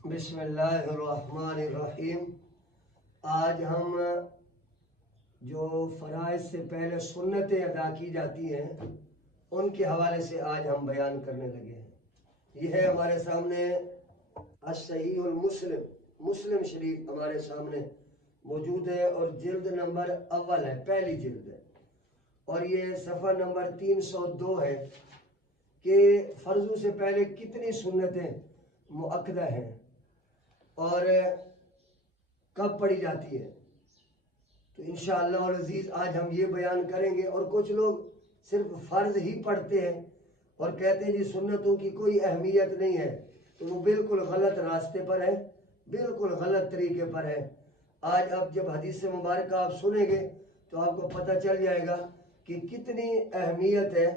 بسم اللہ الرحمن الرحیم۔ آج ہم جو فرائض سے پہلے سنتیں ادا کی جاتی ہیں ان کے حوالے سے آج ہم بیان کرنے لگے ہیں۔ یہ ہے ہمارے سامنے الصحیح المسلم، مسلم شریف ہمارے سامنے موجود ہے اور جلد نمبر اول ہے، پہلی جلد ہے، اور یہ صفحہ نمبر 302 ہے کہ فرضوں سے پہلے کتنی سنتیں مؤکدہ ہیں اور کب پڑھی جاتی ہے۔ تو انشاءاللہ العزیز آج ہم یہ بیان کریں گے۔ اور کچھ لوگ صرف فرض ہی پڑھتے ہیں اور کہتے ہیں جی سنتوں کی کوئی اہمیت نہیں ہے، تو وہ بالکل غلط راستے پر ہے، بالکل غلط طریقے پر ہے۔ آج اب جب حدیث مبارکہ آپ سنیں گے تو آپ کو پتہ چل جائے گا کہ کتنی اہمیت ہے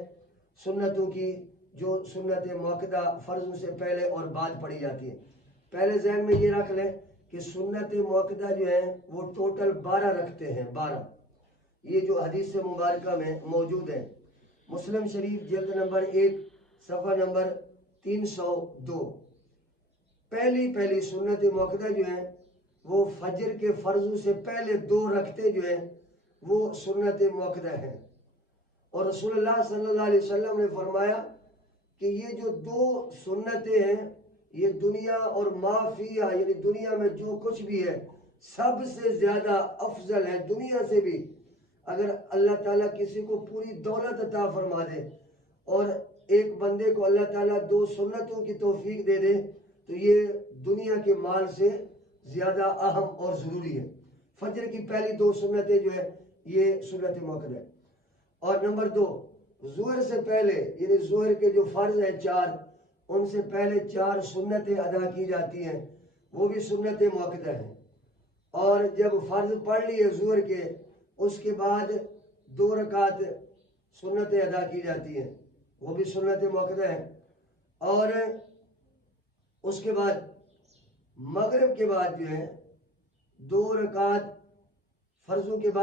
سنتوں کی، جو سنت مؤکدہ فرضوں سے پہلے اور بعد پڑھی جاتی ہے۔ پہلے ذہن میں یہ رکھ لیں کہ سنت مؤکدہ جو ہے وہ ٹوٹل 12 رکھتے ہیں، 12 یہ جو حدیث مبارکہ میں موجود ہے۔ مسلم شریف جلد نمبر 1 صفحہ نمبر 302۔ پہلی سنت مؤکدہ جو ہے وہ فجر کے فرضوں سے پہلے 2 رکعتیں جو ہیں وہ سنت مؤکدہ ہیں، اور رسول اللہ صلی اللہ علیہ وسلم نے فرمایا کہ یہ جو 2 سنتیں ہیں یہ دنیا اور ما فیہا، یعنی دنیا میں جو کچھ بھی ہے سب سے زیادہ افضل ہے دنیا سے بھی۔ اگر اللہ تعالیٰ کسی کو پوری دولت عطا فرما دے اور ایک بندے کو اللہ تعالیٰ 2 سنتوں کی توفیق دے دے تو یہ دنیا کے مال سے زیادہ اہم اور ضروری ہے۔ فجر کی پہلی 2 سنتیں جو ہے یہ سنت مؤکدہ ہے۔ اور نمبر 2، ظہر سے پہلے، یعنی ظہر کے جو فرض ہیں 4، ان سے پہلے 4 سنتیں ادا کی جاتی ہیں، وہ بھی سنت مؤکدہ ہیں۔ اور جب فرض پڑھ لیے ظہر کے، اس کے بعد 2 رکعت سنتیں ادا کی جاتی ہیں، وہ بھی سنت مؤکدہ ہیں۔ اور اس کے بعد مغرب کے بعد جو ہے 2 رکعت فرضوں کے بعد